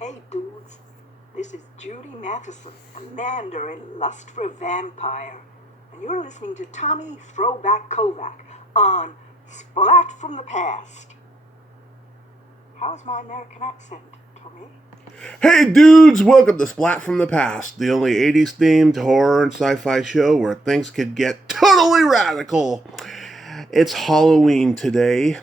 Hey dudes, this is Judy Matheson, Amanda in Lust for a Vampire, and you're listening to Tommy Throwback Kovac on Splat from the Past. How's my American accent, Tommy? Hey dudes, welcome to Splat from the Past, the only 80s themed horror and sci-fi show where things could get totally radical. It's Halloween today,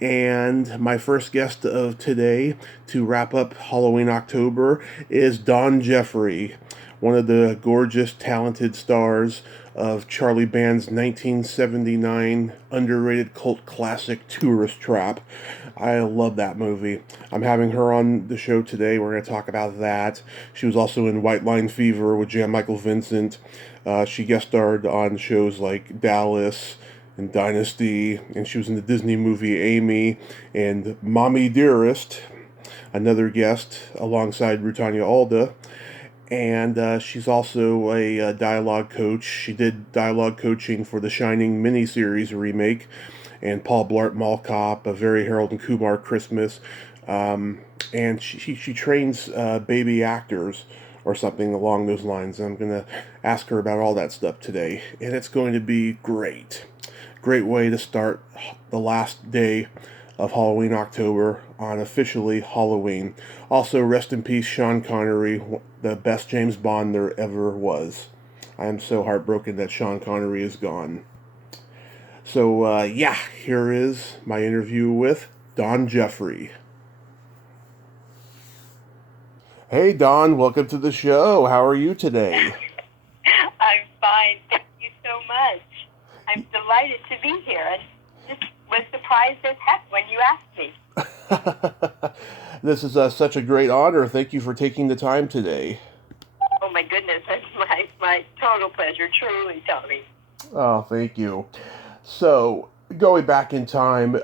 and my first guest of today to wrap up Halloween October is Dawn Jeffory, one of the gorgeous, talented stars of Charlie Band's 1979 underrated cult classic Tourist Trap. I love that movie. I'm having her on the show today. We're going to talk about that. She was also in White Line Fever with Jan Michael Vincent. She guest starred on shows like Dallas and Dynasty, and she was in the Disney movie Amy and Mommie Dearest, another guest alongside Rutanya Alda. And she's also a dialogue coach. She did dialogue coaching for the Shining miniseries remake and Paul Blart Mall Cop, A Very Harold and Kumar Christmas. And she trains baby actors or something along those lines. I'm going to ask her about all that stuff today, and it's going to be great. Great way to start the last day of Halloween October on officially Halloween. Also, rest in peace, Sean Connery, the best James Bond there ever was. I am so heartbroken that Sean Connery is gone. So, here is my interview with Dawn Jeffory. Hey, Dawn, welcome to the show. How are you today? I'm fine. Thank you so much. I'm delighted to be here, and just was surprised as heck when you asked me. This is such a great honor. Thank you for taking the time today. Oh my goodness, that's my total pleasure, truly, Tommy. Oh, thank you. So, going back in time,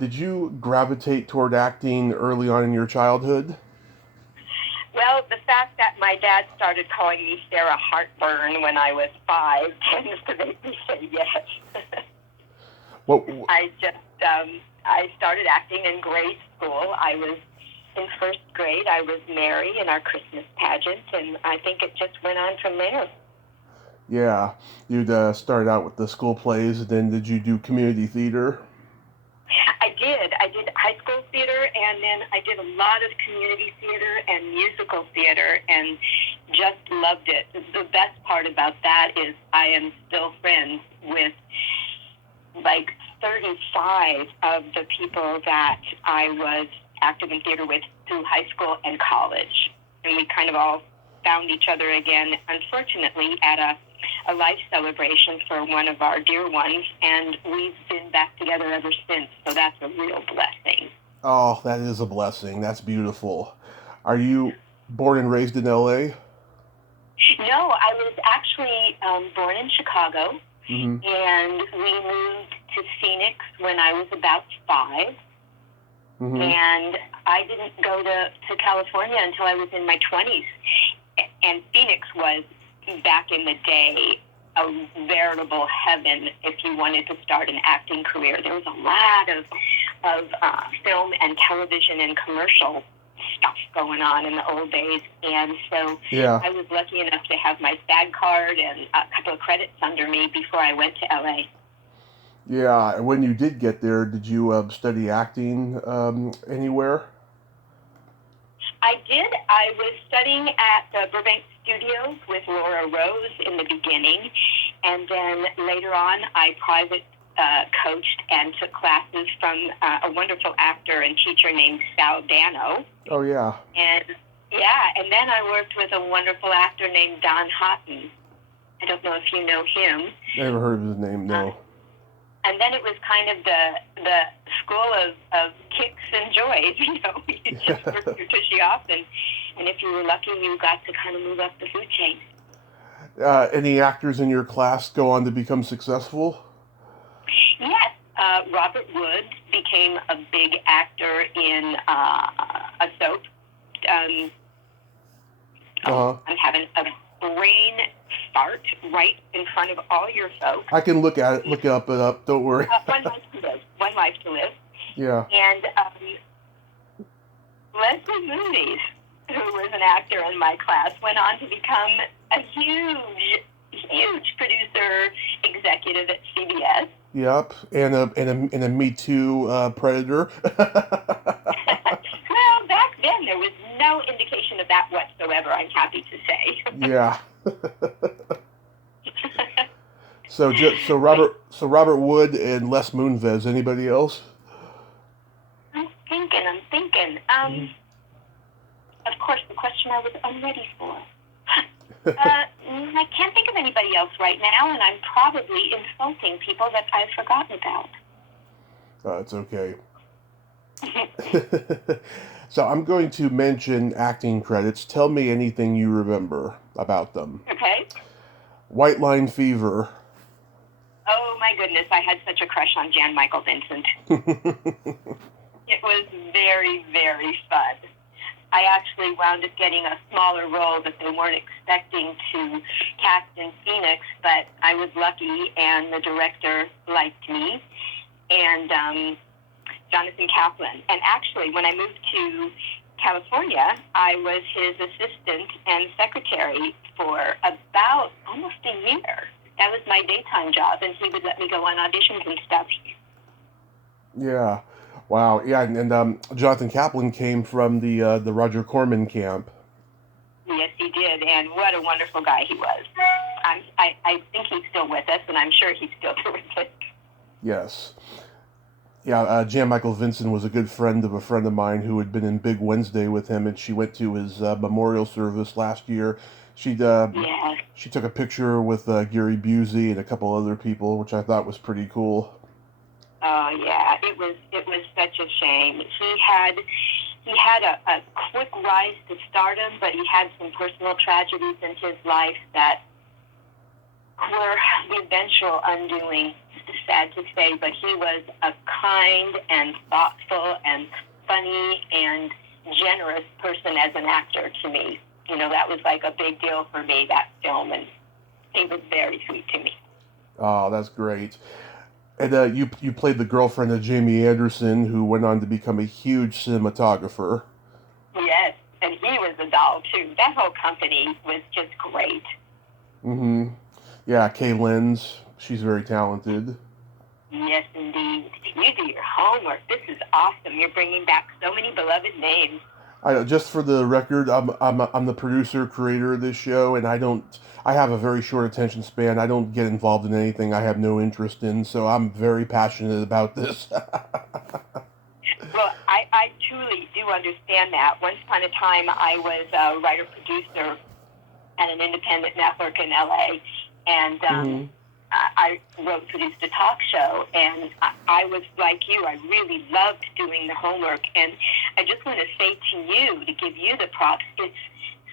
did you gravitate toward acting early on in your childhood? Well, the fact that my dad started calling me Sarah Heartburn when I was 5 tends to make me say yes. I started acting in grade school. I was in first grade. I was Mary in our Christmas pageant, and I think it just went on from there. Yeah, you'd started out with the school plays, and then did you do community theater? I did high school theater, and then I did a lot of community theater and musical theater, and just loved it. The best part about that is I am still friends with like 35 of the people that I was active in theater with through high school and college. And we kind of all found each other again, unfortunately, at a life celebration for one of our dear ones, and we've been back together ever since, so that's a real blessing. Oh, that is a blessing. That's beautiful. Are you born and raised in L.A.? No, I was actually born in Chicago, and we moved to Phoenix when I was about 5, and I didn't go to California until I was in my 20s, and Phoenix was, back in the day, a veritable heaven if you wanted to start an acting career. There was a lot of film and television and commercial stuff going on in the old days, and so I was lucky enough to have my SAG card and a couple of credits under me before I went to LA. Yeah, and when you did get there, did you study acting anywhere? I did. I was studying at the Burbank Studios with Laura Rose in the beginning, and then later on I private coached and took classes from a wonderful actor and teacher named Sal Dano. Oh, yeah. And then I worked with a wonderful actor named Don Houghton. I don't know if you know him. Never heard of his name, no. And then it was kind of the school of kicks and joys, you know. You just worked your tushy off, and if you were lucky, you got to kind of move up the food chain. Any actors in your class go on to become successful? Yes. Robert Woods became a big actor in a soap. I'm having a brain fart right in front of all your folks. I can look at it, look it up, don't worry. One Life to Live. Yeah. And Leslie Mooney's who was an actor in my class, went on to become a huge producer executive at CBS. Yep, and a Me Too predator. Well, back then there was no indication of that whatsoever, I'm happy to say. Yeah. So Robert Wood and Les Moonves. Anybody else? I'm thinking. Of course, the question I was unready for. I can't think of anybody else right now, and I'm probably insulting people that I've forgotten about. It's okay. So I'm going to mention acting credits. Tell me anything you remember about them. Okay. White Line Fever. Oh, my goodness. I had such a crush on Jan Michael Vincent. It was very, very fun. I actually wound up getting a smaller role that they weren't expecting to cast in Phoenix, but I was lucky, and the director liked me, and Jonathan Kaplan. And actually, when I moved to California, I was his assistant and secretary for about almost a year. That was my daytime job, and he would let me go on auditions and stuff. Yeah. Wow. Yeah, and Jonathan Kaplan came from the Roger Corman camp. Yes, he did, and what a wonderful guy he was. I think he's still with us, and I'm sure he's still terrific. Yes. Yeah, Jan Michael Vincent was a good friend of a friend of mine who had been in Big Wednesday with him, and she went to his memorial service last year. She took a picture with Gary Busey and a couple other people, which I thought was pretty cool. Oh yeah, it was such a shame. He had a quick rise to stardom, but he had some personal tragedies in his life that were the eventual undoing. Sad to say, but he was a kind and thoughtful and funny and generous person as an actor to me. You know, that was like a big deal for me, that film, and he was very sweet to me. Oh, that's great. And you played the girlfriend of Jamie Anderson, who went on to become a huge cinematographer. Yes, and he was a doll, too. That whole company was just great. Mm-hmm. Yeah, Kay Lenz. She's very talented. Yes, indeed. You do your homework. This is awesome. You're bringing back so many beloved names. Just for the record, I'm the producer, creator of this show, and I have a very short attention span. I don't get involved in anything I have no interest in, so I'm very passionate about this. Well, I truly do understand that. Once upon a time, I was a writer-producer at an independent network in LA, and I wrote, produced a talk show, and I was like you. I really loved doing the homework, and I just want to say to you, to give you the props, it's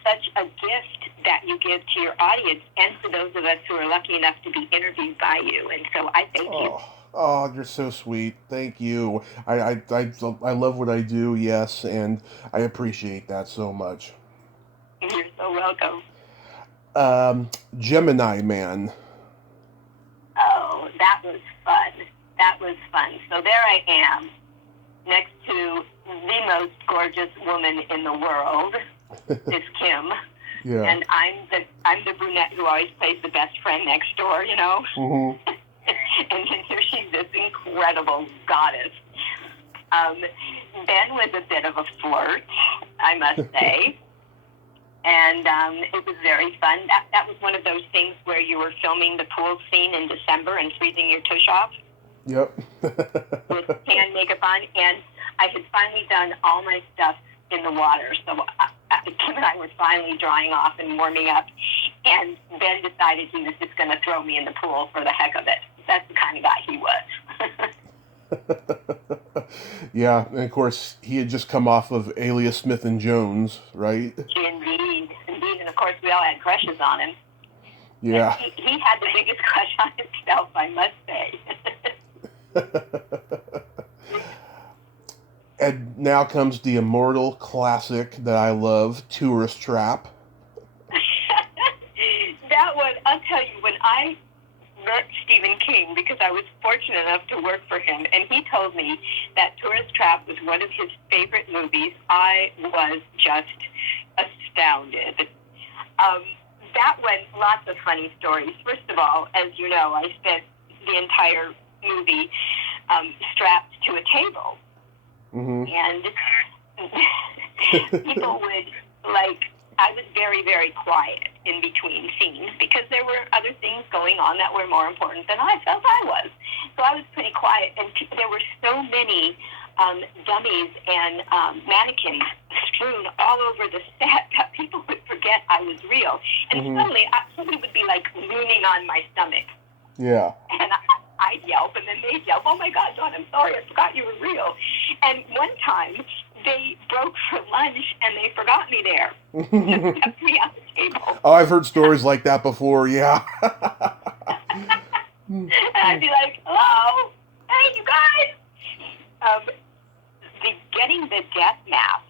such a gift that you give to your audience and to those of us who are lucky enough to be interviewed by you, and so I thank you. Oh, you're so sweet. Thank you. I love what I do, yes, and I appreciate that so much. You're so welcome. Gemini Man. Oh, that was fun. That was fun. So there I am, next to the most gorgeous woman in the world, Miss Kim. Yeah. And I'm the brunette who always plays the best friend next door, you know? Mm-hmm. And then here she's this incredible goddess. Ben was a bit of a flirt, I must say. And it was very fun. That was one of those things where you were filming the pool scene in December and freezing your tush off. Yep. With tan makeup on. And I had finally done all my stuff in the water. So Kim and I were finally drying off and warming up. And Ben decided he was just going to throw me in the pool for the heck of it. That's the kind of guy he was. Yeah, and of course, he had just come off of Alias Smith and Jones, right? Indeed. And of course, we all had crushes on him. Yeah. He had the biggest crush on himself, I must say. And now comes the immortal classic that I love, Tourist Trap. That one, I'll tell you, when I met Stephen King, because I was fortunate enough to work for him, and he told me that Tourist Trap was one of his favorite movies, I was just astounded. That one, lots of funny stories. First of all, as you know, I spent the entire movie strapped to a table. Mm-hmm. And people would, I was very, very quiet in between scenes because there were other things going on that were more important than I felt I was. So I was pretty quiet, and there were so many dummies and mannequins strewn all over the set that people would forget I was real. And mm-hmm. suddenly somebody would be leaning on my stomach. Yeah. And I'd yelp, and then they'd yelp, "Oh my God, Dawn, I'm sorry, I forgot you were real." And one time, they broke for lunch, and they forgot me there. Just kept me on the table. Oh, I've heard stories like that before, yeah. And I'd be like, "Hello? Hey, you guys!" Getting the death mask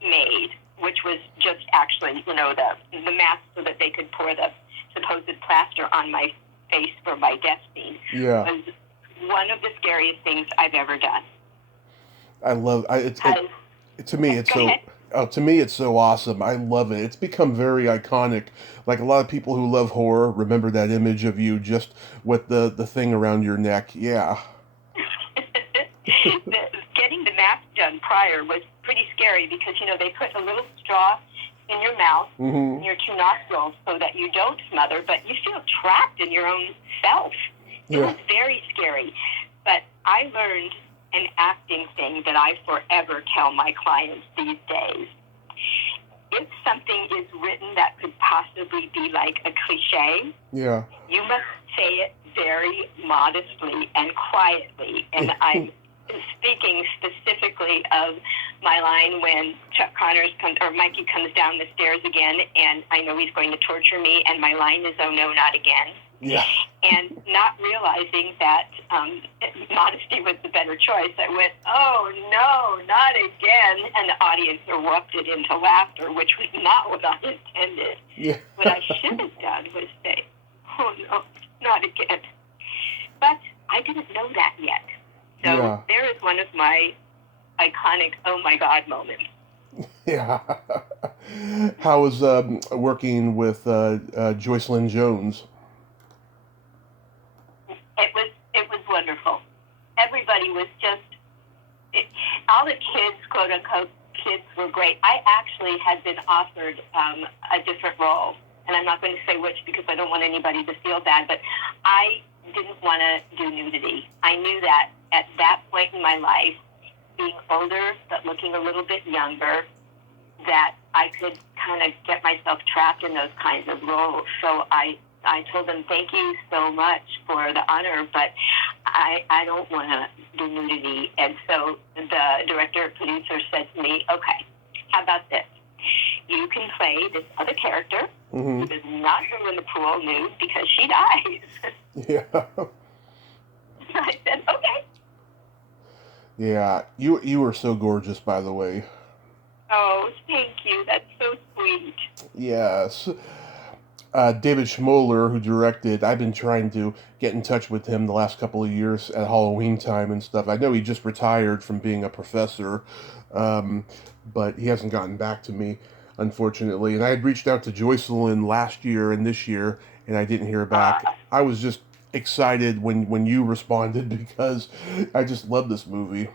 made, which was just actually, the mask so that they could pour the supposed plaster on my face for my death scene, was one of the scariest things I've ever done. I love to me it's so awesome. I love it. It's become very iconic. Like a lot of people who love horror remember that image of you just with the thing around your neck. Yeah. Getting the mask done prior was pretty scary because, they put a little straw in your mouth, mm-hmm. in your two nostrils, so that you don't smother, but you feel trapped in your own self. It was very scary. But I learned an acting thing that I forever tell my clients these days. If something is written that could possibly be like a cliche, you must say it very modestly and quietly. And I'm speaking specifically of my line when Chuck Connors Mikey comes down the stairs again, and I know he's going to torture me, and my line is, "Oh no, not again." Yeah. And not realizing that modesty was the better choice, I went, "Oh no, not again," and the audience erupted into laughter, which was not what I intended. Yeah. What I should have done was say, "Oh no, not again." But I didn't know that yet. So there is one of my iconic "oh my God" moments. Yeah. How was working with Jocelyn Jones? It was wonderful. Everybody was all the kids, quote unquote kids, were great. I actually had been offered a different role, and I'm not going to say which because I don't want anybody to feel bad, but I didn't want to do nudity. I knew that at that point in my life, being older but looking a little bit younger, that I could kind of get myself trapped in those kinds of roles. So I told them, "Thank you so much for the honor, but I don't want to do nudity." And so the director producer said to me, "Okay, how about this? You can play this other character who does not go in the pool nude because she dies." Yeah. I said, "Okay." Yeah, you were so gorgeous, by the way. Oh, thank you. That's so sweet. Yes. David Schmoller, who directed, I've been trying to get in touch with him the last couple of years at Halloween time and stuff. I know he just retired from being a professor, but he hasn't gotten back to me, unfortunately. And I had reached out to Jocelyn last year and this year, and I didn't hear back. I was just excited when you responded because I just love this movie.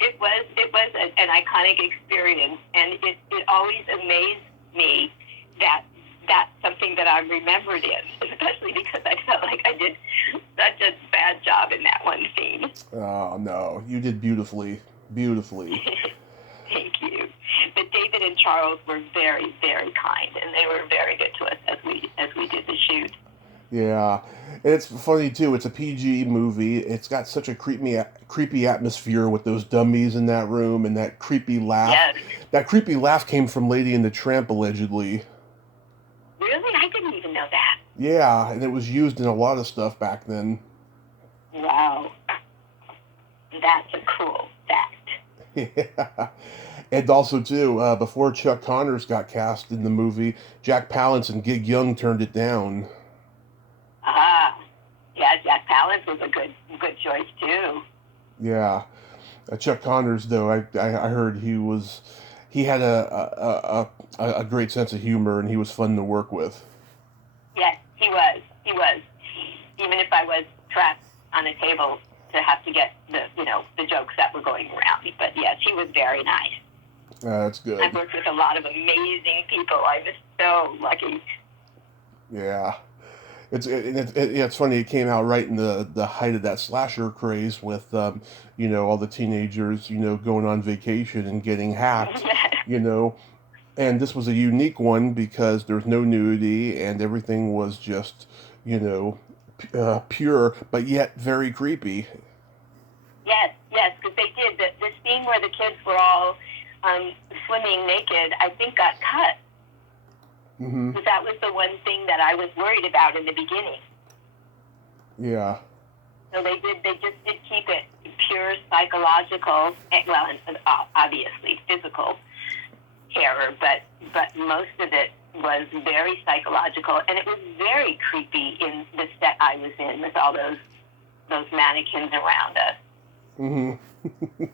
It was an iconic experience, and it always amazed me that that's something that I'm remembered in, especially because I felt like I did such a bad job in that one scene. Oh, no. You did beautifully. Beautifully. Thank you. But David and Charles were very, very kind, and they were very good to us as we did the shoot. Yeah. And it's funny, too. It's a PG movie. It's got such a creepy atmosphere with those dummies in that room and that creepy laugh. Yes. That creepy laugh came from Lady and the Tramp, allegedly. Really? I didn't even know that. Yeah, and it was used in a lot of stuff back then. Wow. That's a cool fact. Yeah. And also, too, before Chuck Connors got cast in the movie, Jack Palance and Gig Young turned it down. Yeah, Jack Palance was a good choice, too. Yeah. Chuck Connors, though, I heard he was he had a great sense of humor, and he was fun to work with. Yes, he was. He was. Even if I was trapped on a table to have to get the jokes that were going around. But yes, he was very nice. That's good. I've worked with a lot of amazing people. I was so lucky. Yeah. It's funny. It came out right in the height of that slasher craze with, all the teenagers, going on vacation and getting hacked, and this was a unique one because there's no nudity and everything was just, pure, but yet very creepy. Yes, because they did. The scene where the kids were all swimming naked, I think got cut. Mm-hmm. Because that was the one thing that I was worried about in the beginning. Yeah. So they just did keep it pure psychological, and obviously physical terror, but most of it was very psychological, and it was very creepy in the set I was in with all those mannequins around us. Mm-hmm.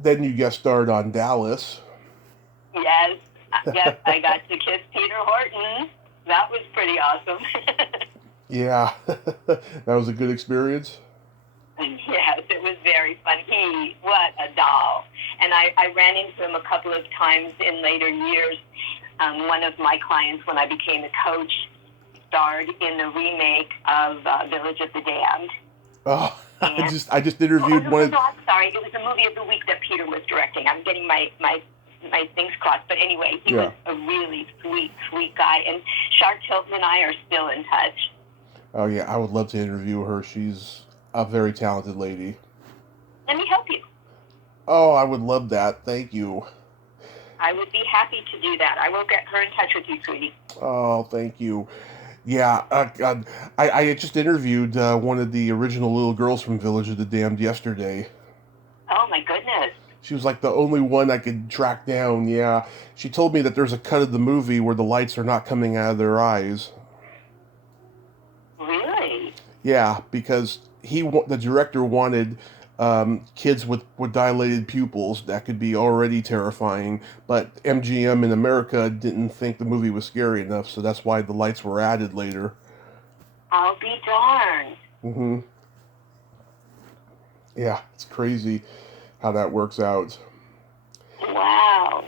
Then you guest starred on Dallas. Yes, I got to kiss Peter Horton. That was pretty awesome. Yeah, that was a good experience. Yes, it was very fun. What a doll. And I ran into him a couple of times in later years. One of my clients, when I became a coach, starred in the remake of Village of the Damned. Oh, I just interviewed one. No, I'm sorry. It was a movie of the week that Peter was directing. I'm getting my things crossed. But anyway, he was a really sweet guy. And Shar Tilton and I are still in touch. Oh, yeah, I would love to interview her. She's a very talented lady. Let me help you. Oh, I would love that. Thank you. I would be happy to do that. I will get her in touch with you, sweetie. Oh, thank you. Yeah, I just interviewed one of the original little girls from Village of the Damned yesterday. Oh, my goodness. She was like the only one I could track down, yeah. She told me that there's a cut of the movie where the lights are not coming out of their eyes. Really? Yeah, because the director wanted kids with dilated pupils. That could be already terrifying, but MGM in America didn't think the movie was scary enough, so that's why the lights were added later. I'll be darned. Mm-hmm. Yeah, it's crazy how that works out. Wow.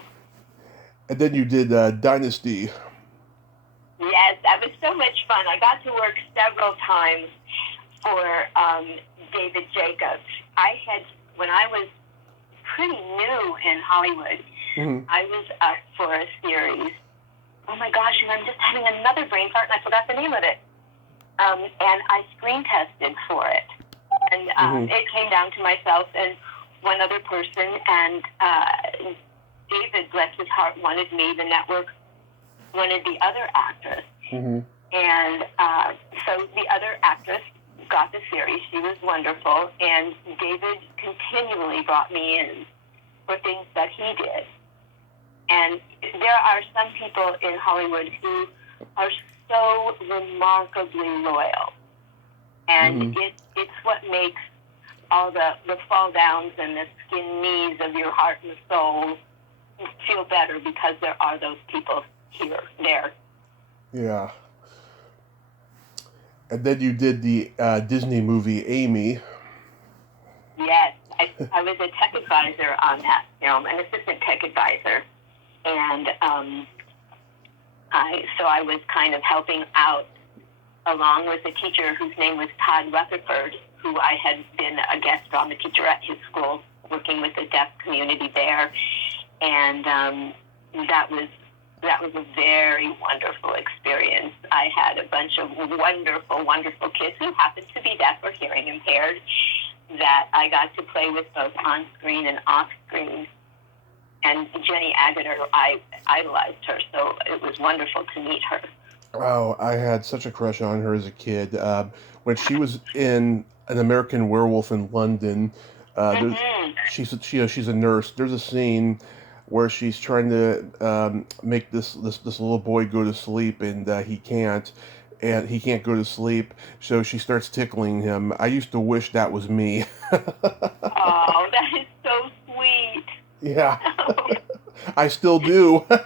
And then you did Dynasty. Yes, that was so much fun. I got to work several times for David Jacobs. When I was pretty new in Hollywood, Mm-hmm. I was up for a series. Oh my gosh, and I'm just having another brain fart, and I forgot the name of it. And I screen tested for it. And it came down to myself and one other person, and David, bless his heart, wanted me. The network wanted the other actress. Mm-hmm. And so the other actress got the series. She was wonderful. And David continually brought me in for things that he did. And there are some people in Hollywood who are so remarkably loyal. And it's what makes all the fall downs and the skin knees of your heart and soul feel better, because there are those people there. Yeah. And then you did the Disney movie Amy. Yes, I was a tech advisor on that film, an assistant tech advisor. And I was kind of helping out along with a teacher whose name was Todd Rutherford, who I had been a guest drama teacher at his school, working with the deaf community there. And that was a very wonderful experience. I had a bunch of wonderful, wonderful kids who happened to be deaf or hearing impaired that I got to play with both on screen and off screen. And Jenny Agutter, I idolized her, so it was wonderful to meet her. Oh, I had such a crush on her as a kid. When she was in An American Werewolf in London, she's a nurse. There's a scene where she's trying to make this little boy go to sleep, and he can't go to sleep. So she starts tickling him. I used to wish that was me. Oh, that is so sweet. Yeah. I still do. And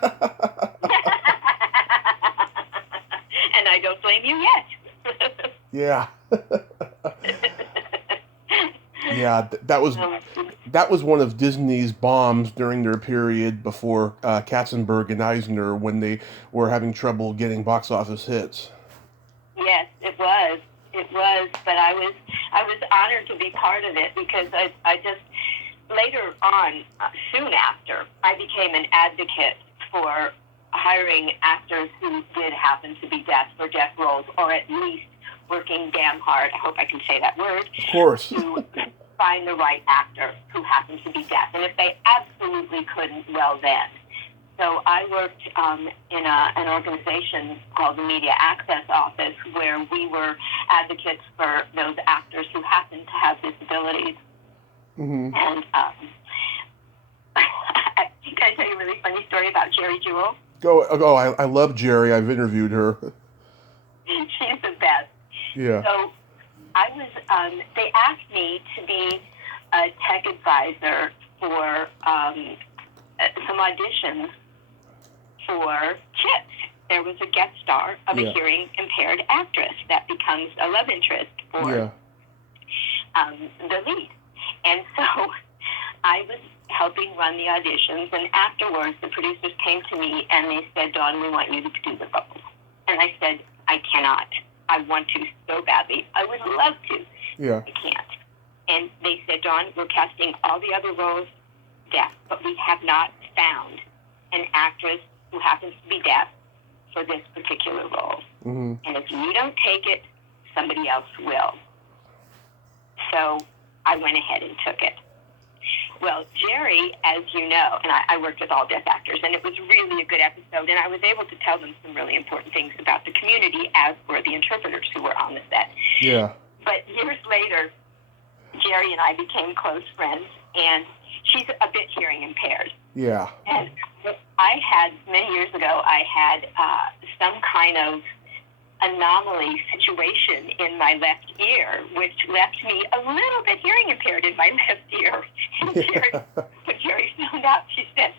I don't blame you yet. Yeah. Yeah, that was one of Disney's bombs during their period before Katzenberg and Eisner, when they were having trouble getting box office hits. Yes, it was. It was, but I was honored to be part of it, because I just, later on, soon after, I became an advocate for hiring actors who did happen to be deaf for deaf roles, or at least working damn hard, I hope I can say that word, Of course, to find the right actor who happened to be deaf. And if they absolutely couldn't, well then. So I worked in an organization called the Media Access Office, where we were advocates for those actors who happened to have disabilities. Mm-hmm. And can I tell you a really funny story about Jerry Jewell? I love Jerry. I've interviewed her. She's the best. Yeah. So I was, they asked me to be a tech advisor for some auditions for Chips. There was a guest star of a hearing impaired actress that becomes a love interest for the lead. And so I was helping run the auditions, and afterwards the producers came to me and they said, Dawn, we want you to do the role. And I said, I cannot. I want to so badly. I would love to. Yeah. I can't. And they said, Dawn, we're casting all the other roles deaf, but we have not found an actress who happens to be deaf for this particular role. Mm-hmm. And if you don't take it, somebody else will. So I went ahead and took it. Well, Jerry, as you know, and I worked with all deaf actors, and it was really a good episode, and I was able to tell them some really important things about the community, as were the interpreters who were on the set. Yeah. But years later, Jerry and I became close friends, and she's a bit hearing impaired. Yeah. And many years ago, I had some kind of anomaly situation in my left ear, which left me a little bit hearing impaired in my left ear. And when Jerry found out, she said,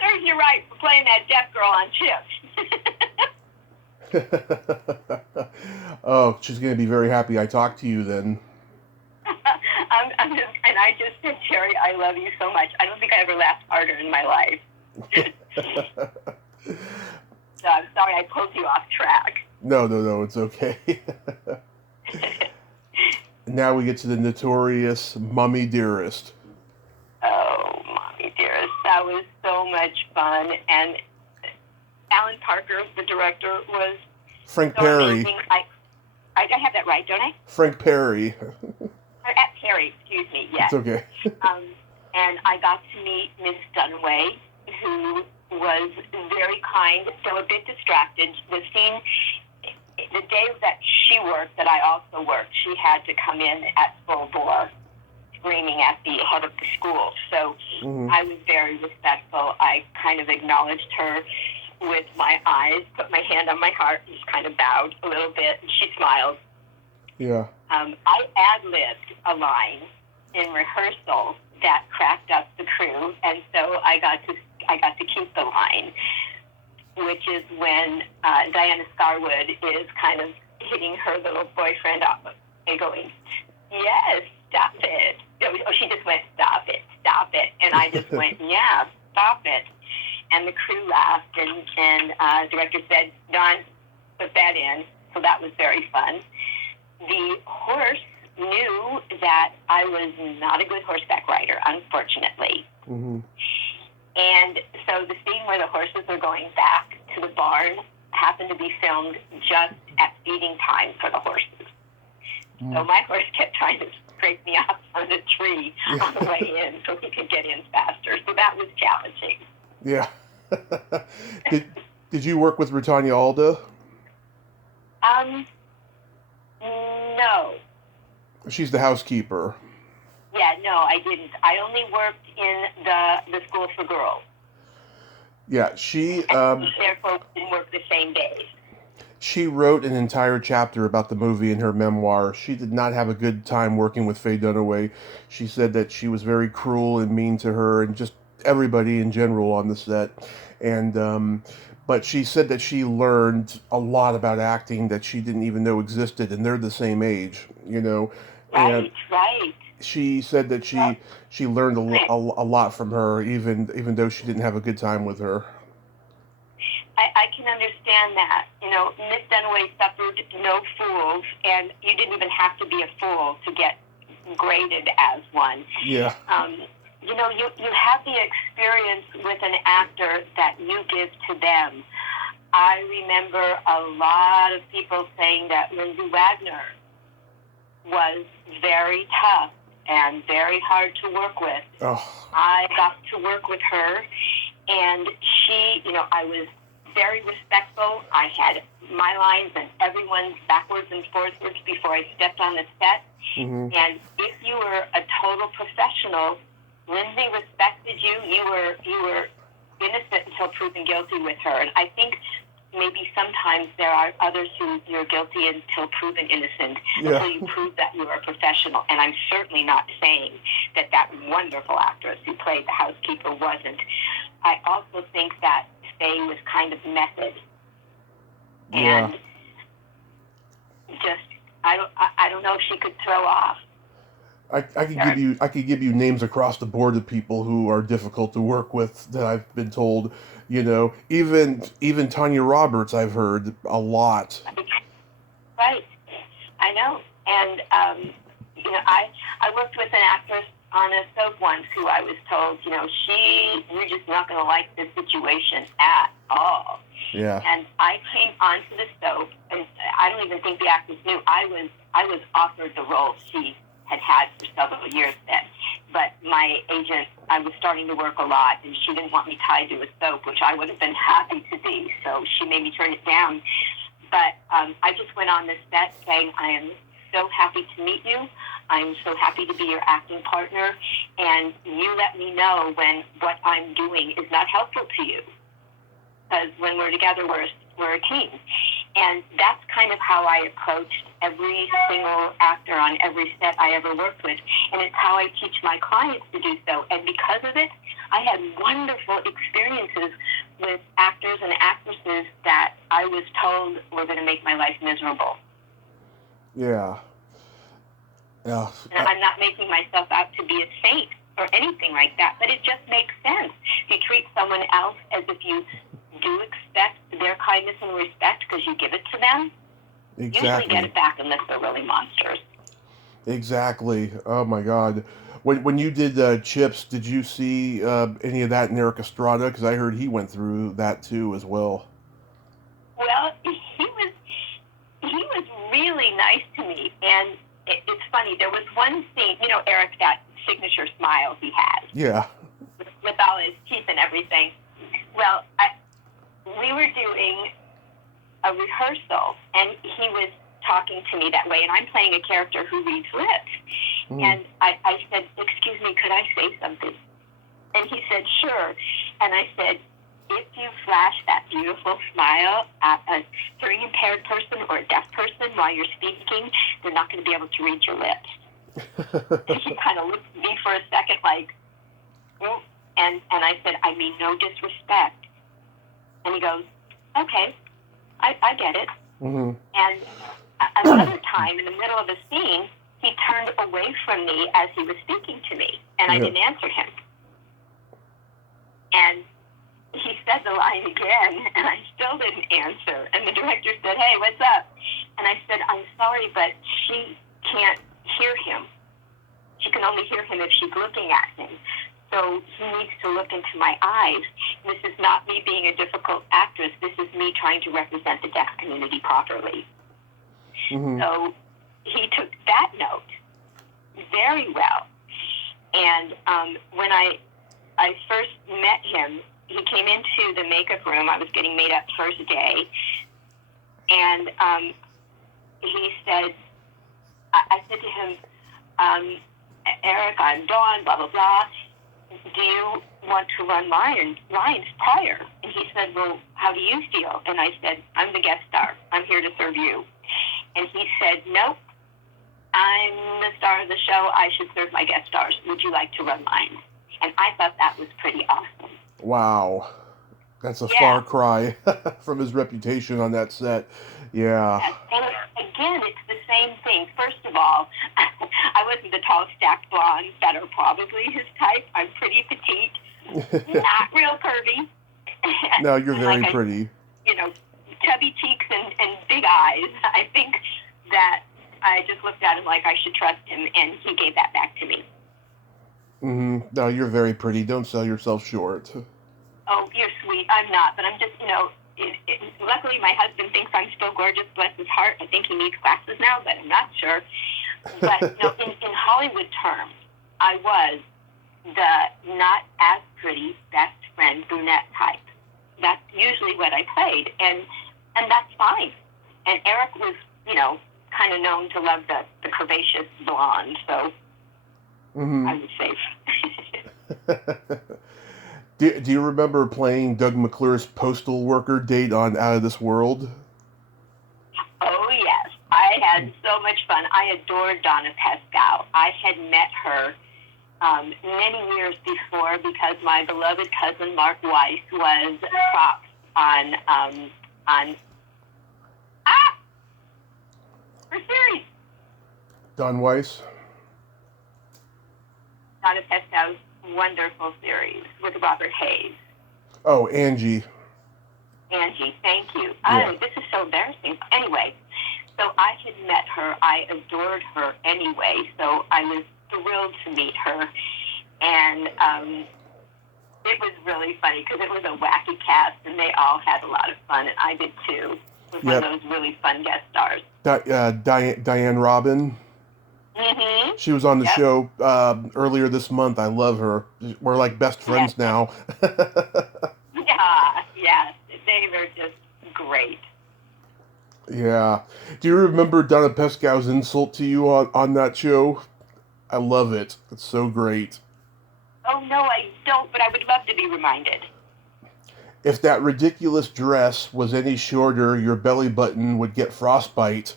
"Serves you right for playing that deaf girl on Chips." Oh, she's going to be very happy I talked to you then. And I just said, Jerry, I love you so much. I don't think I ever laughed harder in my life. So I'm sorry I pulled you off track. No, it's okay. Now we get to the notorious Mommie Dearest. Oh, Mommie Dearest. That was so much fun. And Alan Parker, the director, was Frank so Perry. amazing. I have that right, don't I? Frank Perry. Perry, excuse me, yes. It's okay. And I got to meet Miss Dunaway, who was very kind, though a bit distracted. The day that she worked, that I also worked, she had to come in at full bore, screaming at the head of the school. So I was very respectful. I kind of acknowledged her with my eyes, put my hand on my heart, and just kind of bowed a little bit, and she smiled. Yeah. I ad-libbed a line in rehearsal that cracked up the crew, and so I got to keep the line, which is when Diana Scarwood is kind of hitting her little boyfriend up and going, "Yes, stop it." Oh, she just went, "Stop it, stop it," and I just went, "Yeah, stop it." And the crew laughed, and the director said, "Dawn, put that in." So that was very fun. The horse knew that I was not a good horseback rider, unfortunately. Mm-hmm. And so the scene where the horses are going back to the barn happened to be filmed just at feeding time for the horses. So my horse kept trying to scrape me off on the tree on the way in so he could get in faster. So that was challenging. Yeah. Did you work with Britannia Alda? No. She's the housekeeper. Yeah, no, I didn't. I only worked in the school for girls. Yeah, she... therefore, didn't work the same days. She wrote an entire chapter about the movie in her memoir. She did not have a good time working with Faye Dunaway. She said that she was very cruel and mean to her and just everybody in general on the set. And but she said that she learned a lot about acting that she didn't even know existed, and they're the same age, you know. And Right. she said that she learned a lot from her, even though she didn't have a good time with her. I can understand that. You know, Miss Dunaway suffered no fools, and you didn't even have to be a fool to get graded as one. Yeah. You know, you have the experience with an actor that you give to them. I remember a lot of people saying that Lindsay Wagner was very tough and very hard to work with. Oh. I got to work with her, and she, you know, I was very respectful. I had my lines and everyone's backwards and forwards before I stepped on the set. Mm-hmm. And if you were a total professional, Lindsay respected you. You were innocent until proven guilty with her. And I think maybe sometimes there are others who you're guilty until proven innocent, until you prove that you are a professional. And I'm certainly not saying that that wonderful actress who played the housekeeper wasn't. I also think that Faye was kind of method. Yeah. And just, I don't know if she could throw off. I could give you names across the board of people who are difficult to work with that I've been told, you know, even Tanya Roberts I've heard a lot. Right. I know. And you know, I worked with an actress on a soap once who I was told, you know, you're just not going to like this situation at all. Yeah. And I came onto the soap, and I don't even think the actress knew I was offered the role she had for several years then. But my agent, I was starting to work a lot, and she didn't want me tied to a soap, which I would have been happy to be, so she made me turn it down. But I just went on this set saying, I am so happy to meet you. I'm so happy to be your acting partner, and you let me know when what I'm doing is not helpful to you. Because when we're together, we're a team. And that's kind of how I approached every single actor on every set I ever worked with. And it's how I teach my clients to do so. And because of it, I had wonderful experiences with actors and actresses that I was told were going to make my life miserable. Yeah. Yeah. And I'm not making myself out to be a saint or anything like that, but it just makes sense. You treat someone else as if you do expect their kindness and respect because you give it to them. Exactly. Usually get it back unless they're really monsters. Exactly. Oh my God. When you did Chips, did you see any of that in Eric Estrada? Because I heard he went through that too as well. Well, he was really nice to me, and it's funny. There was one scene, you know, Eric, that signature smile he has. Yeah. With all his teeth and everything. Well, we were doing a rehearsal, and he was talking to me that way, and I'm playing a character who reads lips. Mm. And I said, excuse me, could I say something? And he said, sure. And I said, if you flash that beautiful smile at a hearing impaired person or a deaf person while you're speaking, they're not going to be able to read your lips. And he kind of looked at me for a second like, oh. And I said, I mean no disrespect. And he goes, okay, I get it. Mm-hmm. And another time, in the middle of a scene, he turned away from me as he was speaking to me, and I didn't answer him. And he said the line again, and I still didn't answer. And the director said, hey, what's up? And I said, I'm sorry, but she can't hear him. She can only hear him if she's looking at him. So he needs to look into my eyes. This is not me being a difficult actress. This is me trying to represent the deaf community properly. Mm-hmm. So he took that note very well. And when I first met him, he came into the makeup room. I was getting made up first day. And he said, I said to him, Eric, I'm Dawn, blah, blah, blah. Do you want to run lines prior? And he said, well, how do you feel? And I said, I'm the guest star. I'm here to serve you. And he said, nope, I'm the star of the show. I should serve my guest stars. Would you like to run lines? And I thought that was pretty awesome. Wow. That's a far cry from his reputation on that set. Yeah. Yes. And again, it's the same thing. First of all, I wasn't the tall, stacked blonde that are probably his type. I'm pretty petite, not real curvy. No, you're very pretty. Chubby cheeks and big eyes. I think that I just looked at him like I should trust him, and he gave that back to me. Mm-hmm. No, you're very pretty. Don't sell yourself short. Oh, you're sweet. I'm not, but I'm just, luckily my husband thinks I'm still gorgeous, bless his heart. I think he needs glasses now, but I'm not sure. But, in Hollywood terms, I was the not as pretty best friend brunette type. That's usually what I played, and that's fine. And Eric was, kind of known to love the curvaceous blonde, so I was safe. Do you remember playing Doug McClure's postal worker date on Out of This World? Oh, yes. I had so much fun. I adored Donna Pescow. I had met her many years before because my beloved cousin Mark Weiss was props on her series. Don Weiss? Donna Pescow's wonderful series with Robert Hayes. Oh, Angie, thank you. Yeah. Oh, this is so embarrassing. Anyway, so I had met her. I adored her anyway, so I was thrilled to meet her. And it was really funny because it was a wacky cast, and they all had a lot of fun, and I did too. It was one of those really fun guest stars. Diane Robin. Mm-hmm. She was on the show earlier this month. I love her. We're like best friends now. Yes. They were just great. Yeah. Do you remember Donna Pescow's insult to you on that show? I love it. It's so great. Oh, no, I don't, but I would love to be reminded. If that ridiculous dress was any shorter, your belly button would get frostbite.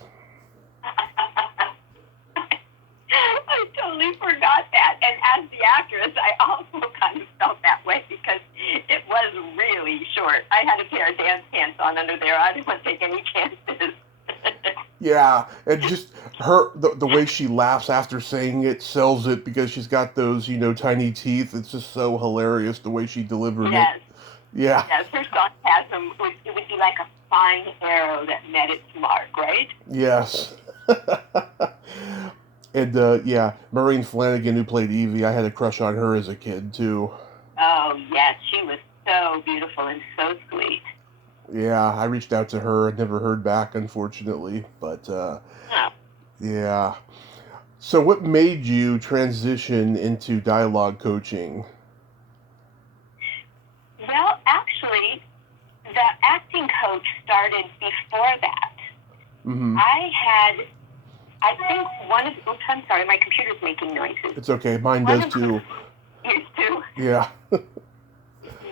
I totally forgot that. And as the actress, I also kind of felt that way because it was really short. I had a pair of dance pants on under there. I didn't want to take any chances. Yeah, and just the way she laughs after saying it sells it because she's got those, tiny teeth. It's just so hilarious the way she delivered it. Yeah. Yes, her sarcasm would be like a fine arrow that met its mark, right? Yes. And, Maureen Flanagan, who played Evie, I had a crush on her as a kid, too. Oh, yes, she was so beautiful and so sweet. Yeah, I reached out to her and never heard back, unfortunately, but, yeah. So what made you transition into dialogue coaching? Well, actually, the acting coach started before that. Mm-hmm. I think oops, I'm sorry, my computer's making noises. It's okay, mine does too. Yours too? Yeah.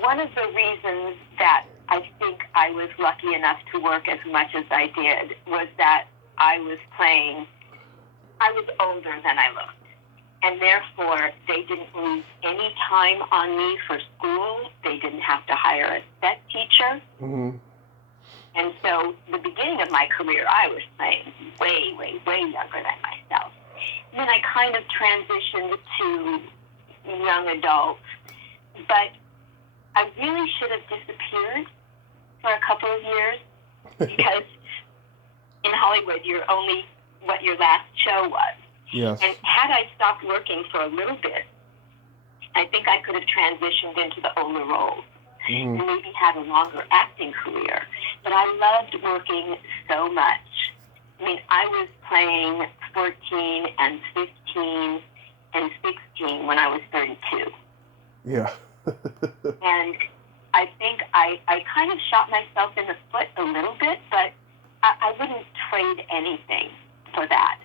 One of the reasons that I think I was lucky enough to work as much as I did was that I was older than I looked. And therefore, they didn't lose any time on me for school. They didn't have to hire a set teacher. Mm-hmm. And so the beginning of my career, I was playing way, way, way younger than myself. And then I kind of transitioned to young adults. But I really should have disappeared for a couple of years because in Hollywood, you're only what your last show was. Yes. And had I stopped working for a little bit, I think I could have transitioned into the older roles and maybe had a longer acting career. But I loved working so much. I mean, I was playing 14 and 15 and 16 when I was 32. Yeah. And I think I kind of shot myself in the foot a little bit, but I wouldn't trade anything for that.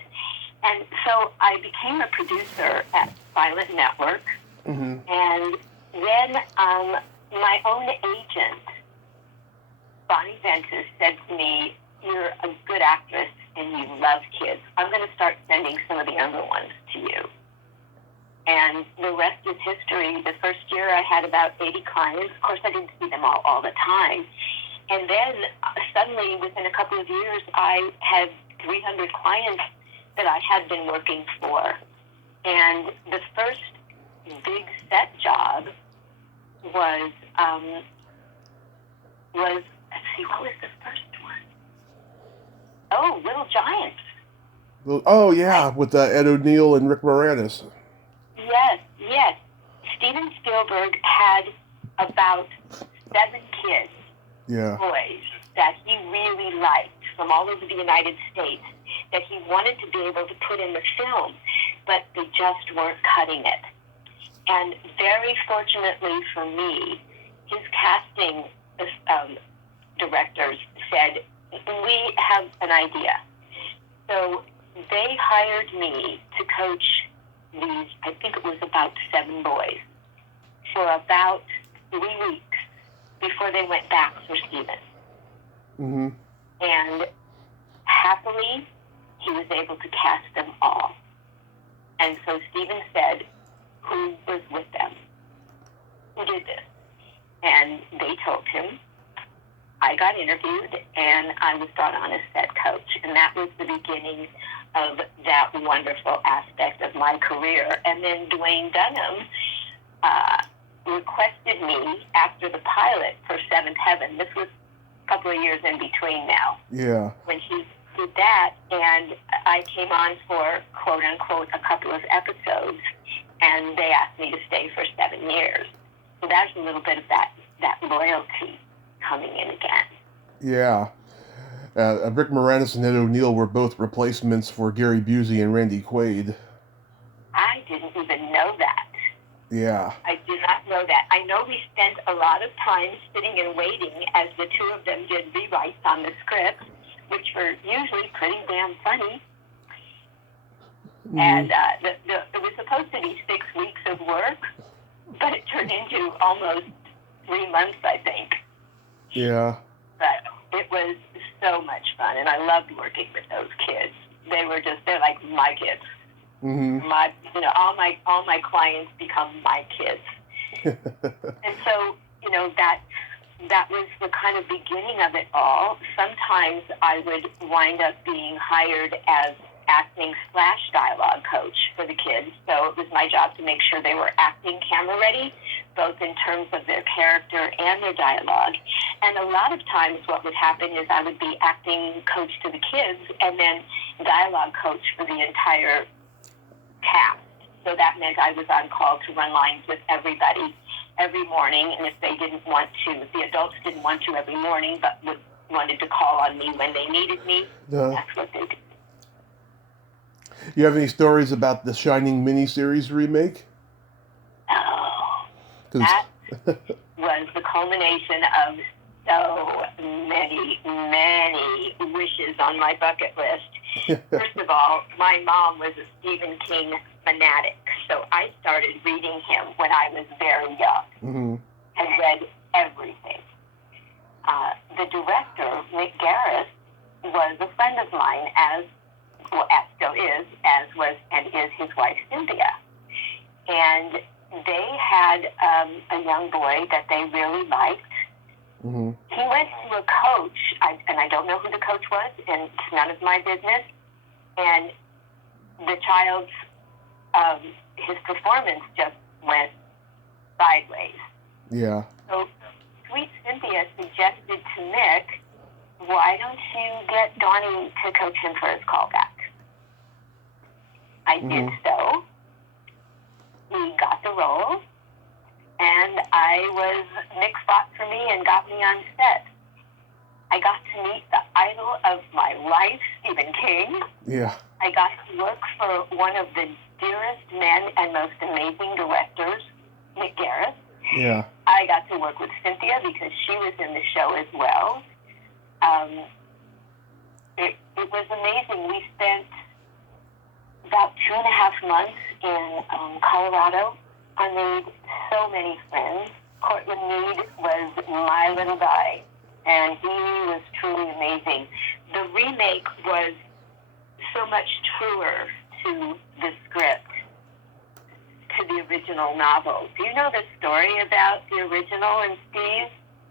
And so I became a producer at Silent Network. Mm-hmm. And then my own agent, Bonnie Ventus, said to me, "You're a good actress and you love kids. I'm going to start sending some of the younger ones to you." And the rest is history. The first year I had about 80 clients. Of course, I didn't see them all the time. And then suddenly, within a couple of years, I had 300 clients that I had been working for. And the first big set job was let's see, what was the first one? Oh, Little Giants. Oh, yeah, with Ed O'Neill and Rick Moranis. Yes. Steven Spielberg had about 7 kids, boys, that he really liked from all over the United States that he wanted to be able to put in the film, but they just weren't cutting it. And very fortunately for me, his casting directors said, we have an idea. So they hired me to coach these, I think it was about 7 boys, for about 3 weeks before they went back for Steven. Mm-hmm. And happily, he was able to cast them all. And so Steven said, who was with them? Who did this? And they told him. I got interviewed, and I was brought on as set coach. And that was the beginning of that wonderful aspect of my career. And then Dwayne Dunham requested me after the pilot for Seventh Heaven. This was a couple of years in between now. Yeah. When he did that, and I came on for, quote unquote, a couple of episodes, and they asked me to stay for 7 years. So that's a little bit of that loyalty coming in again. Yeah. Rick Moranis and Ed O'Neill were both replacements for Gary Busey and Randy Quaid. I didn't even know that. Yeah. I did not know that. I know we spent a lot of time sitting and waiting as the two of them did rewrites on the script, which were usually pretty damn funny. Mm-hmm. And it was supposed to be 6 weeks of work, but it turned into almost 3 months, I think. Yeah. But it was so much fun, and I loved working with those kids. They're like my kids. Mm-hmm. All my clients become my kids. And so, that was the kind of beginning of it all. Sometimes I would wind up being hired as acting / dialogue coach for the kids. So it was my job to make sure they were acting camera ready, both in terms of their character and their dialogue. And a lot of times what would happen is I would be acting coach to the kids and then dialogue coach for the entire cast. So that meant I was on call to run lines with everybody every morning. And if they didn't want to, the adults didn't want to every morning, but wanted to call on me when they needed me, that's what they did. You have any stories about the Shining miniseries remake? Oh, that was the culmination of so many, many wishes on my bucket list. First of all, my mom was a Stephen King fanatic, so I started reading him when I was very young, mm-hmm. and read everything. The director, Mick Garris, was a friend of mine, as still is, and is his wife, Cynthia. And they had a young boy that they really liked. Mm-hmm. He went to a coach, and I don't know who the coach was, and it's none of my business. And the child's, his performance just went sideways. Yeah. So sweet Cynthia suggested to Mick, why don't you get Donnie to coach him for his callback? I did so. He got the role, and Mick fought for me and got me on set. I got to meet the idol of my life, Stephen King. Yeah. I got to work for one of the dearest men and most amazing directors, Mick Garris. Yeah. I got to work with Cynthia because she was in the show as well. It was amazing. We spent about 2.5 months in Colorado. I made so many friends. Cortland Meade was my little guy, and he was truly amazing. The remake was so much truer to the script. To to the original novel. Do you know the story about the original and Steve?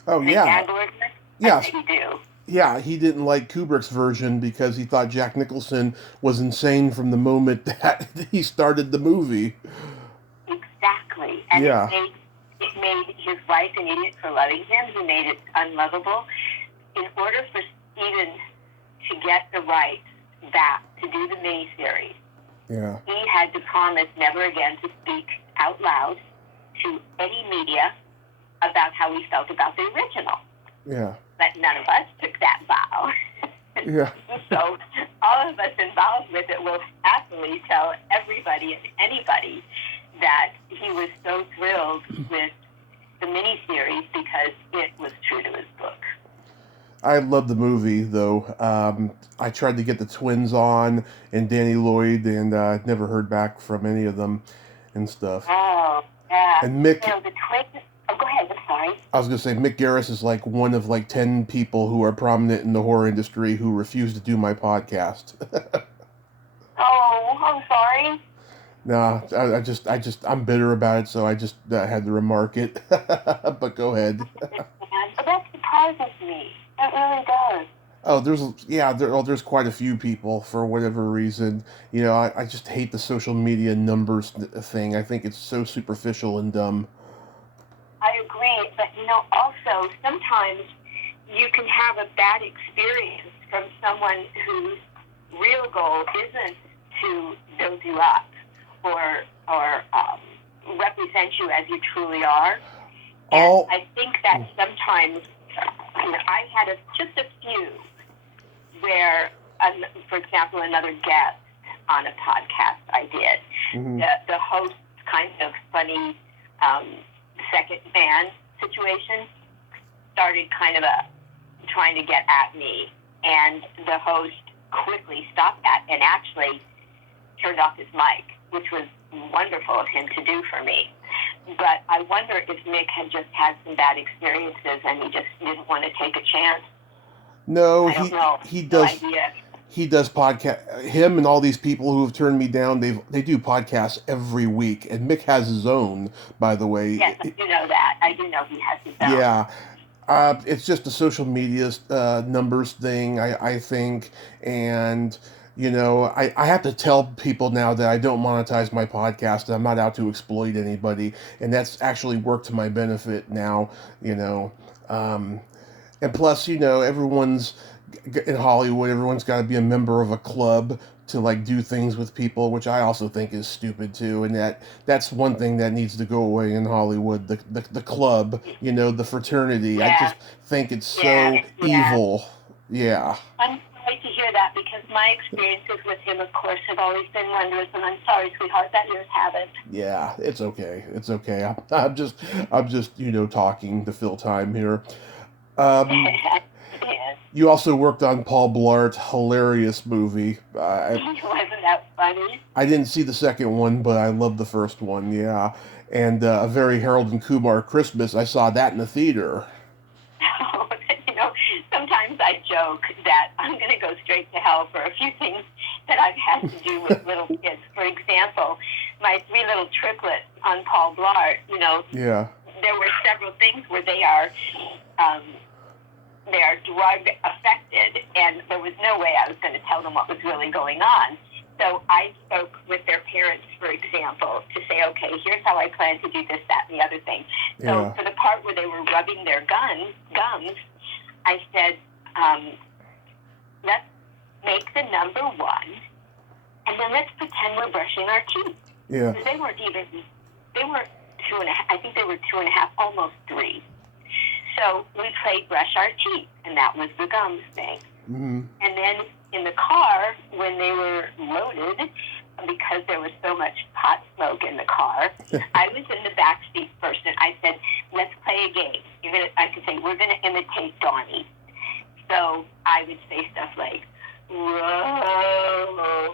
Oh, the yeah. gag order? Yeah. I bet you do. Yeah, he didn't like Kubrick's version because he thought Jack Nicholson was insane from the moment that he started the movie. Exactly. And yeah. it made his wife an idiot for loving him. He made it unlovable. In order for Steven to get the rights back to do the miniseries, he had to promise never again to speak out loud to any media about how he felt about the original. Yeah. But none of us took that vow. Yeah. So all of us involved with it will happily tell everybody and anybody that he was so thrilled with the miniseries because it was true to his book. I love the movie, though. I tried to get the twins on and Danny Lloyd, and never heard back from any of them and stuff. Oh, yeah. And Mick... You know, the twins... Oh, go ahead. I'm sorry. I was going to say, Mick Garris is like one of like 10 people who are prominent in the horror industry who refuse to do my podcast. Oh, I'm sorry. No, I'm bitter about it, so I just had to remark it. But go ahead. But that surprises me. It really does. Oh, there's quite a few people for whatever reason. You know, I just hate the social media numbers thing. I think it's so superficial and dumb. I agree, but you know, also sometimes you can have a bad experience from someone whose real goal isn't to build you up or represent you as you truly are. And I think that sometimes, you know, I had just a few where, for example, another guest on a podcast I did, the host kind of funny second man situation started kind of trying to get at me, and the host quickly stopped that and actually turned off his mic, which was wonderful of him to do for me. But I wonder if Mick had just had some bad experiences and he just didn't want to take a chance. No, I don't know. He does. No idea. He does podcast. Him and all these people who have turned me down, they do podcasts every week. And Mick has his own, by the way. Yes, I do know that. I do know he has his own. Yeah. It's just a social media numbers thing, I think. And, you know, I have to tell people now that I don't monetize my podcast. I'm not out to exploit anybody. And that's actually worked to my benefit now, you know. And plus, you know, everyone's... in Hollywood, everyone's got to be a member of a club to like do things with people, which I also think is stupid too. And that's one thing that needs to go away in Hollywood. The club, you know, the fraternity. Yeah. I just think it's so evil. Yeah. I'm sorry to hear that because my experiences with him, of course, have always been wondrous. And I'm sorry, sweetheart, that yours haven't. Yeah, it's okay. It's okay. I'm just you know, talking to fill time here. Yes. You also worked on Paul Blart's hilarious movie. Wasn't that funny? I didn't see the second one, but I loved the first one, yeah. And A Very Harold and Kumar Christmas, I saw that in the theater. Oh, you know, sometimes I joke that I'm going to go straight to hell for a few things that I've had to do with little kids. For example, my 3 little triplets on Paul Blart, you know, there were several things where they are drug affected, and there was no way I was going to tell them what was really going on. So I spoke with their parents, for example, to say, okay, here's how I plan to do this, that, and the other thing. So for the part where they were rubbing their gums, I said, let's make the number 1, and then let's pretend we're brushing our teeth. Yeah. They were 2.5, I think they were 2.5, almost 3. So we played brush our teeth, and that was the gums thing. Mm-hmm. And then in the car, when they were loaded, because there was so much pot smoke in the car, I was in the back seat first, and I said, let's play a game. I could say, we're going to imitate Donnie. So I would say stuff like, whoa.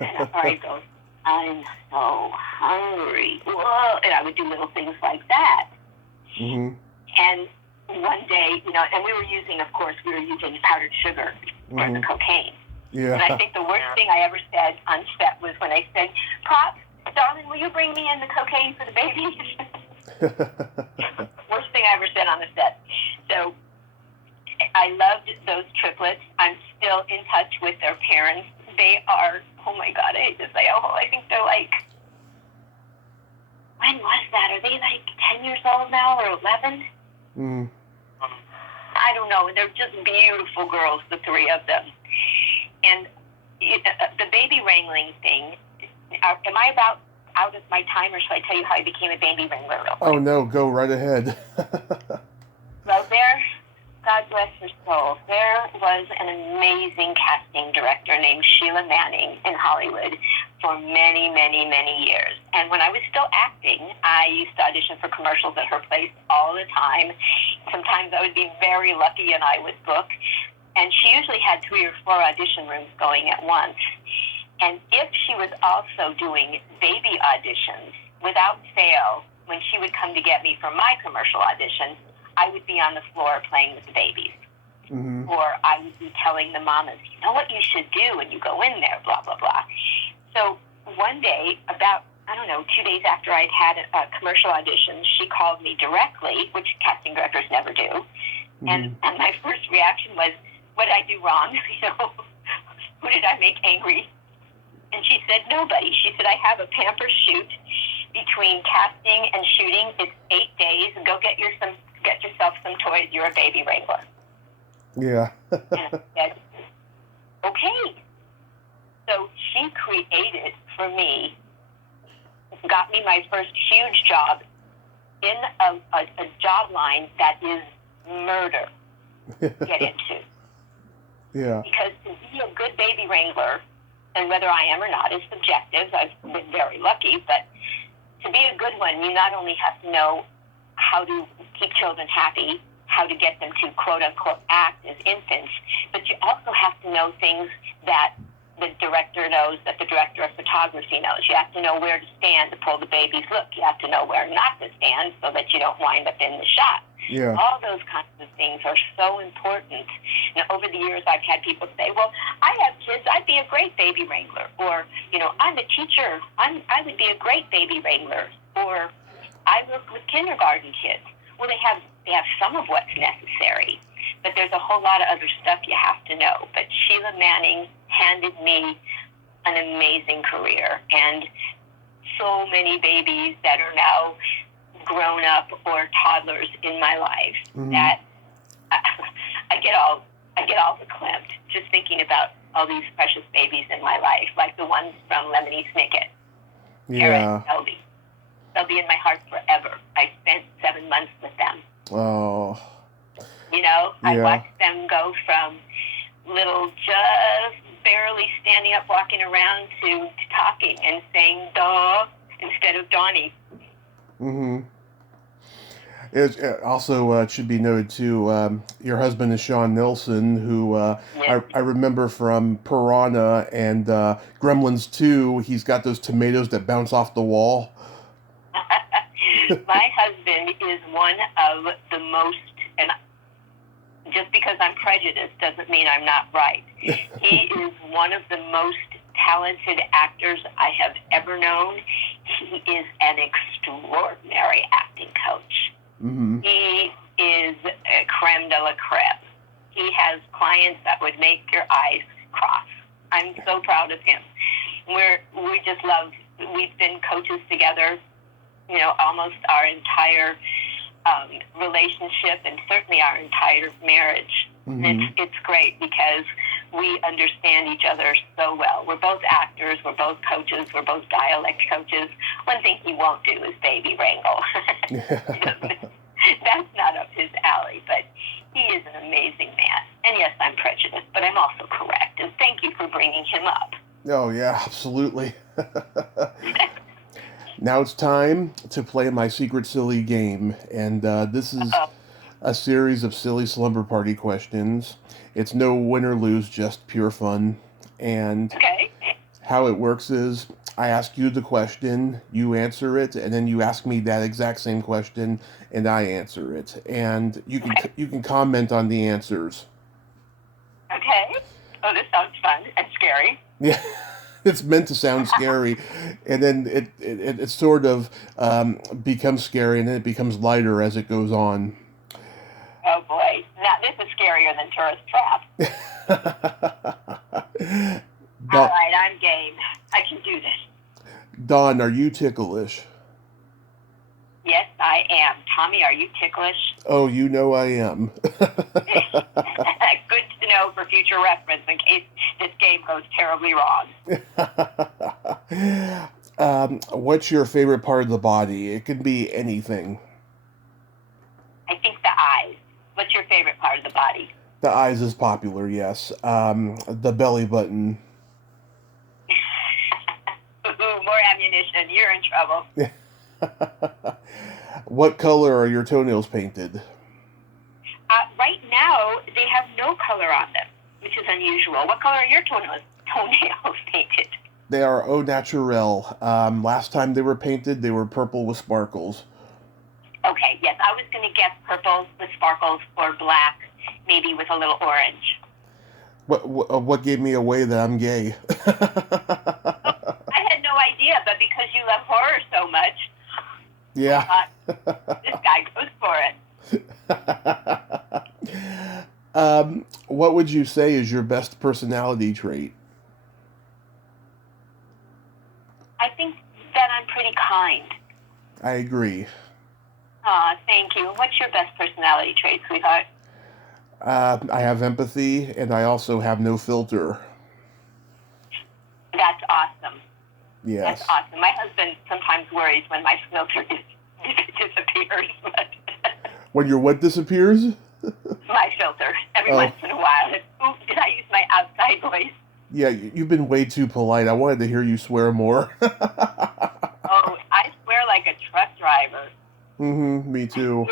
And I go, I'm so hungry. Whoa. And I would do little things like that. Mm-hmm. And one day, you know, and we were using powdered sugar for the cocaine. Yeah. And I think the worst thing I ever said on set was when I said, Pop, darling, will you bring me in the cocaine for the babies? Worst thing I ever said on the set. So I loved those triplets. I'm still in touch with their parents. They are, oh my God, I hate to say, I think they're like, when was that? Are they like 10 years old now or 11? Mm. I don't know. They're just beautiful girls, the three of them. And the baby wrangling thing, am I about out of my time, or should I tell you how I became a baby wrangler real quick? Oh, no, go right ahead. Well, God bless her soul, there was an amazing casting director named Sheila Manning in Hollywood for many, many, many years. And when I was still acting, I used to audition for commercials at her place all the time. Sometimes I would be very lucky and I would book. And she usually had 3 or 4 audition rooms going at once. And if she was also doing baby auditions, without fail, when she would come to get me for my commercial audition, I would be on the floor playing with the babies. Mm-hmm. Or I would be telling the mamas, you know what you should do when you go in there, blah, blah, blah. So one day, about, 2 days after I'd had a commercial audition, she called me directly, which casting directors never do. Mm-hmm. And my first reaction was, what did I do wrong? Who did I make angry? And she said, nobody. She said, I have a pamper shoot between casting and shooting. It's 8 days. Go get yourself some toys. You're a baby wrangler. Yeah. And I said, okay. So she created for me, got me my first huge job in a job line that is murder to get into. Yeah. Because to be a good baby wrangler, and whether I am or not is subjective, I've been very lucky, but to be a good one, you not only have to know how to keep children happy, how to get them to quote-unquote act as infants, but you also have to know things that the director knows, that the director of photography knows. You have to know where to stand to pull the baby's look. You have to know where not to stand so that you don't wind up in the shot. Yeah. All those kinds of things are so important. Now, over the years, I've had people say, well, I have kids. I'd be a great baby wrangler. Or, I'm a teacher. I would be a great baby wrangler. Or, I work with kindergarten kids. Well, they have some of what's necessary, but there's a whole lot of other stuff you have to know. But Sheila Manning handed me an amazing career, and so many babies that are now grown up or toddlers in my life, mm-hmm. that I get all verklempt just thinking about all these precious babies in my life, like the ones from Lemony Snicket. Yeah. They'll be in my heart forever. I spent 7 months with them. Oh. I watched them go from little, just barely standing up, walking around to talking and saying "duh" instead of "Donnie." Mm-hmm. It also should be noted too. Your husband is Sean Nilsson, who yes. I remember from Piranha and Gremlins 2. He's got those tomatoes that bounce off the wall. My husband is one of the most, and just because I'm prejudiced doesn't mean I'm not right. He is one of the most talented actors I have ever known. He is an extraordinary acting coach. Mm-hmm. He is a creme de la creme. He has clients that would make your eyes cross. I'm so proud of him. We just love, we've been coaches together, almost our entire relationship, and certainly our entire marriage. Mm-hmm. It's great because we understand each other so well. We're both actors, we're both coaches, we're both dialect coaches. One thing he won't do is baby wrangle. That's not up his alley, but he is an amazing man. And yes, I'm prejudiced, but I'm also correct. And thank you for bringing him up. Oh, yeah, absolutely. Now it's time to play my secret silly game, and this is a series of silly slumber party questions. It's no win or lose, just pure fun. And how it works is I ask you the question, you answer it, and then you ask me that exact same question, and I answer it. And you can comment on the answers. Okay. Oh, this sounds fun and scary. Yeah. It's meant to sound scary, and then it sort of becomes scary, and then it becomes lighter as it goes on. Oh boy, now this is scarier than Tourist Trap. All right, I'm game. I can do this. Dawn, are you ticklish? Yes, I am. Tommy, are you ticklish? Oh, you know I am. Good to know for future reference in case this game goes terribly wrong. What's your favorite part of the body? It can be anything. I think the eyes. What's your favorite part of the body? The eyes is popular, yes. The belly button. Ooh, more ammunition. You're in trouble. What color are your toenails painted? Right now, they have no color on them, which is unusual. What color are your toenails painted? They are au naturel. Last time they were painted, they were purple with sparkles. Okay, yes, I was going to guess purple with sparkles or black, maybe with a little orange. What gave me away that I'm gay? I had no idea, but because you love horror so much, yeah. I thought, this guy goes for it. What would you say is your best personality trait? I think that I'm pretty kind. I agree. Aw, thank you. What's your best personality trait, sweetheart? I have empathy, and I also have no filter. That's awesome. Yes. That's awesome. My husband sometimes worries when my filter disappears. When your what disappears? My filter. Every once in a while. Ooh, did I use my outside voice? Yeah, you've been way too polite. I wanted to hear you swear more. Oh, I swear like a truck driver. Mm-hmm, me too.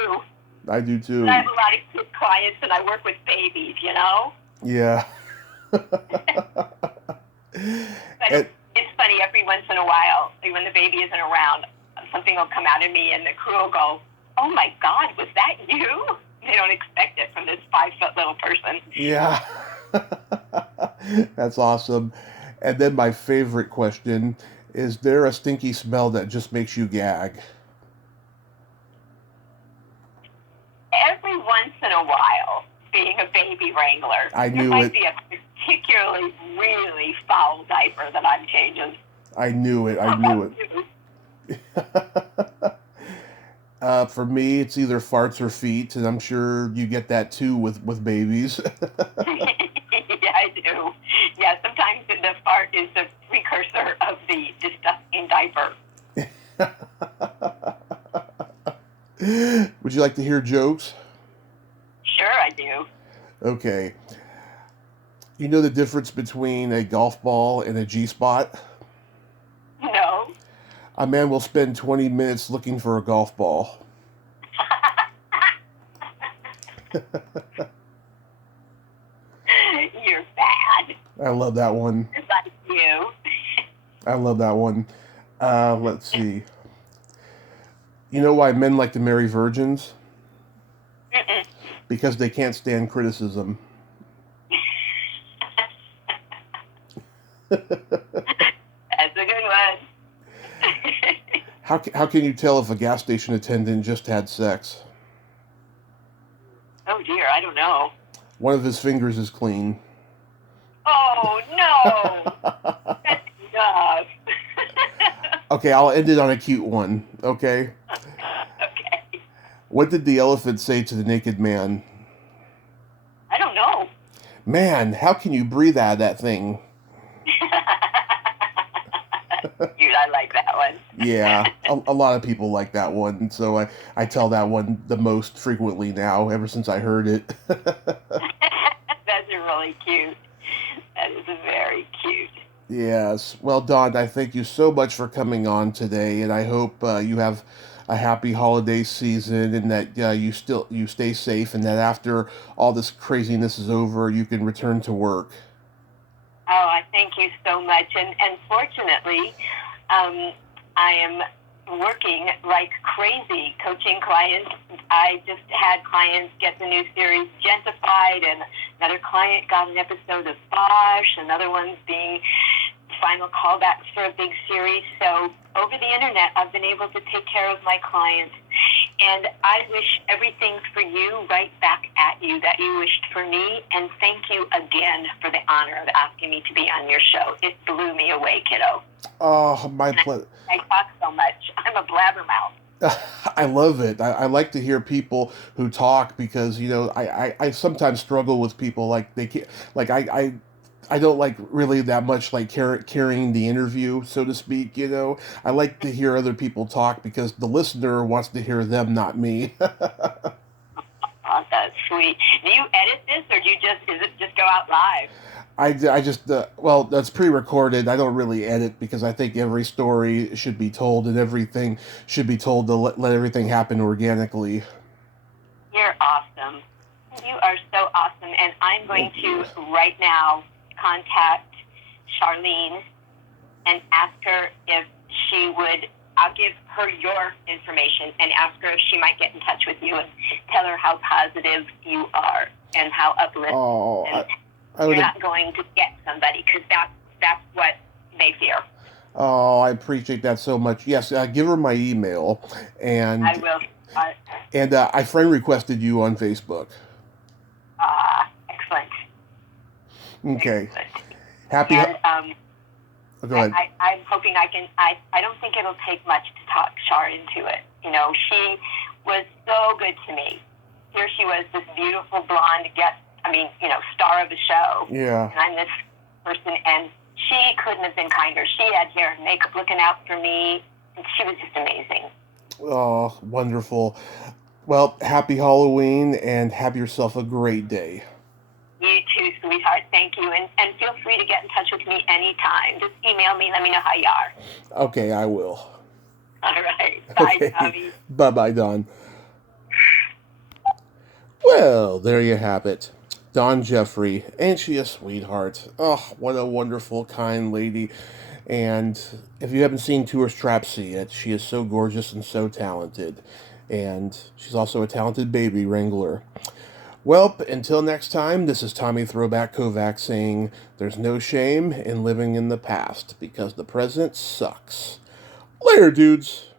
I do too. I have a lot of kid clients and I work with babies, you know? Yeah. But it's funny, every once in a while, when the baby isn't around, something will come out of me and the crew will go, oh my God, was that you? They don't expect it from this 5-foot little person. Yeah. That's awesome. And then my favorite question, is there a stinky smell that just makes you gag? Every once in a while, being a baby wrangler, there might be a particularly really foul diaper that I'm changing. I knew it. For me, it's either farts or feet, and I'm sure you get that too with babies. Yeah, I do. Yeah, sometimes the fart is the precursor of the disgusting diaper. Would you like to hear jokes? Sure, I do. Okay. You know the difference between a golf ball and a G-spot? No. A man will spend 20 minutes looking for a golf ball. You're bad. I love that one. Like you. I love that one. Let's see. You know why men like to marry virgins? Mm-mm. Because they can't stand criticism. That's a good one. How can you tell if a gas station attendant just had sex? Oh dear, I don't know. One of his fingers is clean. Oh no! That's enough. Okay, I'll end it on a cute one, okay? Okay. What did the elephant say to the naked man? I don't know. Man, how can you breathe out of that thing? Dude, I like that one. Yeah, a lot of people like that one, so I tell that one the most frequently now, ever since I heard it. That's really cute. That is very cute. Yes. Well, Dawn, I thank you so much for coming on today, and I hope you have a happy holiday season, and that you stay safe, and that after all this craziness is over, you can return to work. Oh, I thank you so much. And fortunately, I am working like crazy, coaching clients. I just had clients get the new series Gentified, and another client got an episode of Bosch, another one's being final callbacks for a big series. So over the internet, I've been able to take care of my clients. And I wish everything for you right back at you that you wished for me. And thank you again for the honor of asking me to be on your show. It blew me away, kiddo. Oh, my pleasure. I talk so much. I'm a blabbermouth. I love it. I like to hear people who talk because, you know, I sometimes struggle with people like they can't, like I don't like really that much like carrying the interview, so to speak, you know. I like to hear other people talk because the listener wants to hear them, not me. Oh, that's sweet. Do you edit this or does it just go out live? I just, well, that's pre-recorded. I don't really edit because I think every story should be told and everything should be told to let everything happen organically. You're awesome. You are so awesome. And I'm going to right now contact Charlene and ask her if she would, I'll give her your information and ask her if she might get in touch with you and tell her how positive you are and how uplifting. Oh, you're not going to get somebody because that's what they fear. Oh, I appreciate that so much. Yes, give her my email, and I will. And I friend requested you on Facebook. Excellent. Okay. Excellent. Happy. And, go ahead. I'm hoping I can. I don't think it'll take much to talk Char into it. You know, she was so good to me. Here she was, this beautiful blonde star of the show. Yeah. And I'm this person, and she couldn't have been kinder. She had hair and makeup looking out for me, and she was just amazing. Oh, wonderful. Well, happy Halloween, and have yourself a great day. You too, sweetheart. Thank you. And feel free to get in touch with me anytime. Just email me. Let me know how you are. Okay, I will. All right. Bye, Okay. Tommy. Bye-bye, Dawn. Well, there you have it. Dawn Jeffory. Ain't she a sweetheart? Oh, what a wonderful, kind lady. And if you haven't seen Tourist Trap, see it. She is so gorgeous and so talented. And she's also a talented baby wrangler. Well, until next time, this is Tommy Throwback Kovac saying there's no shame in living in the past because the present sucks. Later, dudes.